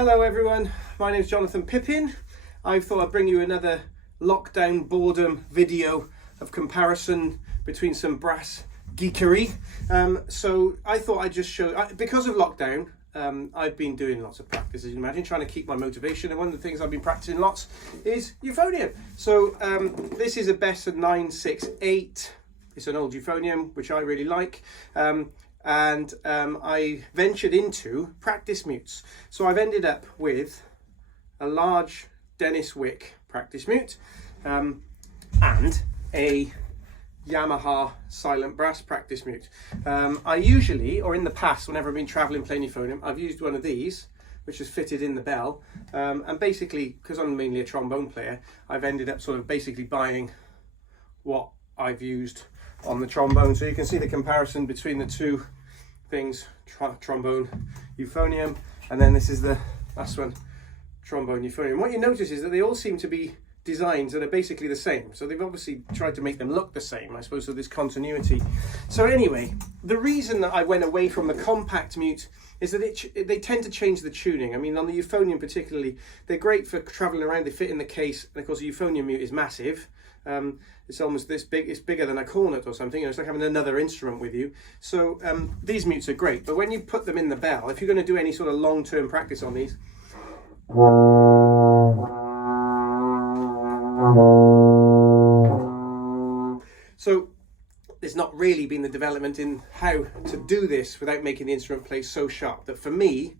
Hello everyone, my name is Jonathan Pippin. I thought I'd bring you another lockdown boredom video of comparison between some brass geekery. So I thought I'd just show, because of lockdown, I've been doing lots of practice, as you can imagine, trying to keep my motivation, and one of the things I've been practicing lots is euphonium. So this is a Besson 968. It's an old euphonium, which I really like. I ventured into practice mutes. So I've ended up with a large Denis Wick practice mute and a Yamaha silent brass practice mute. I usually, or in the past, whenever I've been traveling playing euphonium, I've used one of these, which is fitted in the bell. And basically, because I'm mainly a trombone player, I've ended up sort of basically buying what I've used on the trombone. So you can see the comparison between the two things, trombone, euphonium, and then this is the last one, trombone, euphonium. What you notice is that they all seem to be designs that are basically the same. So they've obviously tried to make them look the same, I suppose, so there's continuity. So anyway, the reason that I went away from the compact mute is that they tend to change the tuning. I mean, on the euphonium particularly, they're great for traveling around, they fit in the case, and of course the euphonium mute is massive. It's almost this big, it's bigger than a cornet or something, it's like having another instrument with you. So these mutes are great, but when you put them in the bell, if you're going to do any sort of long-term practice on these, so there's not really been the development in how to do this without making the instrument play so sharp that for me,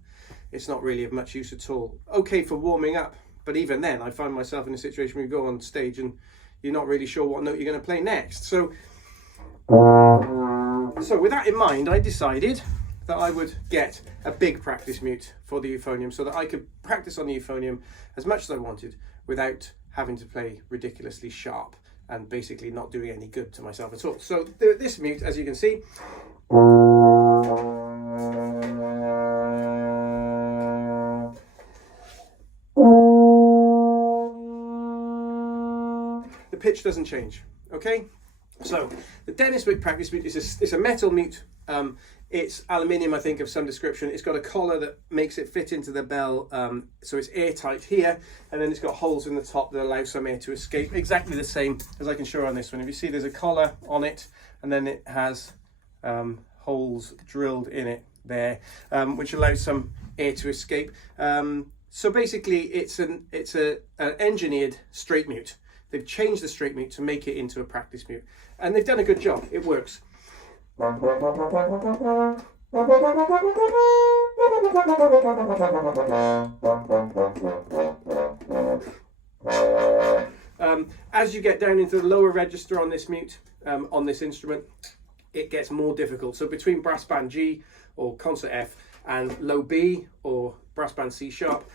it's not really of much use at all. Okay for warming up, but even then I find myself in a situation where you go on stage and you're not really sure what note you're going to play next. So with that in mind, I decided that I would get a big practice mute for the euphonium so that I could practice on the euphonium as much as I wanted without having to play ridiculously sharp and basically not doing any good to myself at all. So this mute, as you can see, the pitch doesn't change, okay? So the Denis Wick practice mute is a metal mute. It's aluminium, I think, of some description. It's got a collar that makes it fit into the bell, so it's airtight here, and then it's got holes in the top that allow some air to escape, exactly the same as I can show on this one. If you see, there's a collar on it, and then it has holes drilled in it there, which allows some air to escape. So basically, it's an engineered straight mute. They've changed the straight mute to make it into a practice mute, and they've done a good job. It works. As you get down into the lower register on this mute, on this instrument, it gets more difficult. So between brass band G or concert F and low B or brass band C sharp,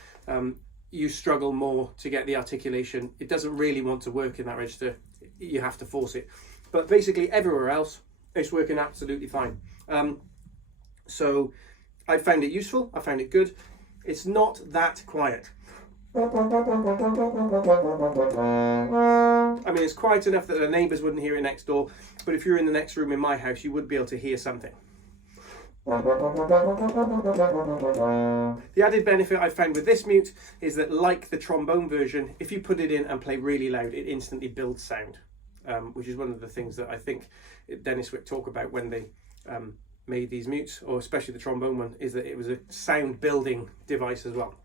you struggle more to get the articulation. It doesn't really want to work in that register. You have to force it. But basically everywhere else, it's working absolutely fine. So I found it useful. I found it good. It's not that quiet. I mean, it's quiet enough that the neighbours wouldn't hear it next door, but if you're in the next room in my house, you would be able to hear something. The added benefit I found with this mute is that, like the trombone version, if you put it in and play really loud, it instantly builds sound, which is one of the things that I think Denis Wick talk about when they made these mutes, or especially the trombone one, is that it was a sound building device as well.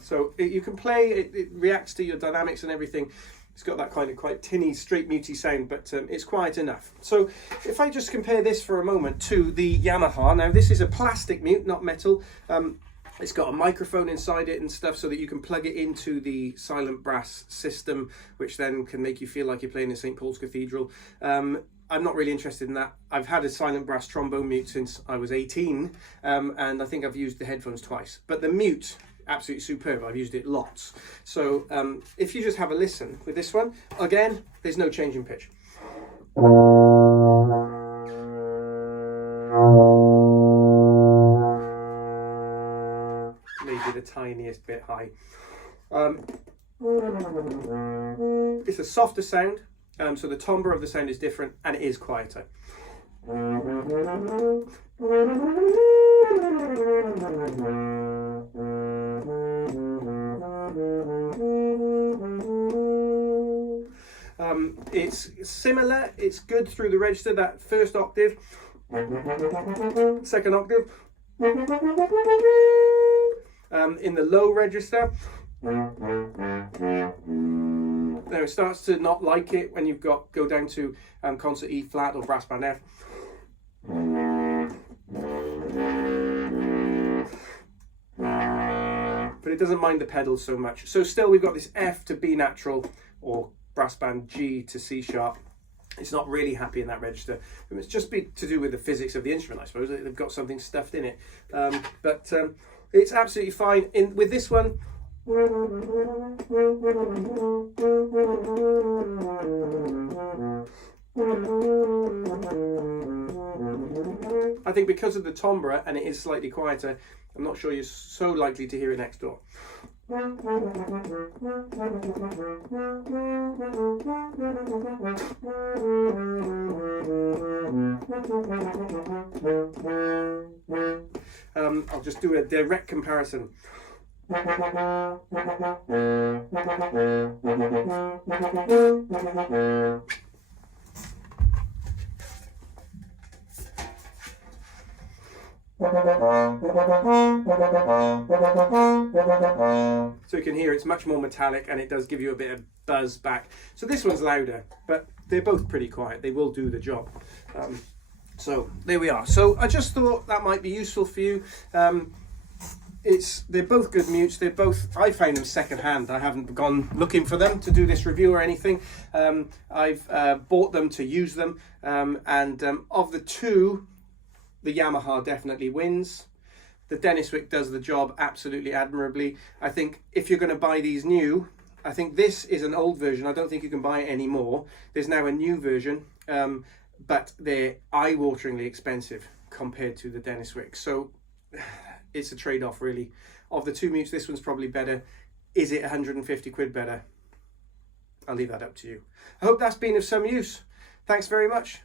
So you can play, it reacts to your dynamics and everything. It's got that kind of quite tinny, straight mutey sound, but it's quiet enough. So if I just compare this for a moment to the Yamaha, now this is a plastic mute, not metal. It's got a microphone inside it and stuff so that you can plug it into the silent brass system, which then can make you feel like you're playing in St. Paul's Cathedral. I'm not really interested in that. I've had a silent brass trombone mute since I was 18, and I think I've used the headphones twice. But the mute, absolutely superb. I've used it lots. So if you just have a listen with this one, again, there's no change in pitch. Maybe the tiniest bit high. It's a softer sound. So the timbre of the sound is different and it is quieter. It's similar, it's good through the register, that first octave, second octave, in the low register. Now it starts to not like it when you've go down to concert E flat or brass band F. But it doesn't mind the pedals so much. So still we've got this F to B natural or brass band G to C sharp. It's not really happy in that register. It's just to do with the physics of the instrument, I suppose. They've got something stuffed in it. But it's absolutely fine. With this one, I think because of the timbre and it is slightly quieter, I'm not sure you're so likely to hear it next door. I'll just do a direct comparison. So you can hear it's much more metallic and it does give you a bit of buzz back. So this one's louder, but they're both pretty quiet. They will do the job. So there we are. So I just thought that might be useful for you. They're both good mutes. They're both, I found them second-hand. I haven't gone looking for them to do this review or anything. I've bought them to use them. And of the two, the Yamaha definitely wins. The Denis Wick does the job absolutely admirably. I think if you're going to buy these new, I think this is an old version. I don't think you can buy it anymore. There's now a new version, but they're eye-wateringly expensive compared to the Denis Wick. So it's a trade-off, really. Of the two mutes, this one's probably better. Is it 150 quid better? I'll leave that up to you. I hope that's been of some use. Thanks very much.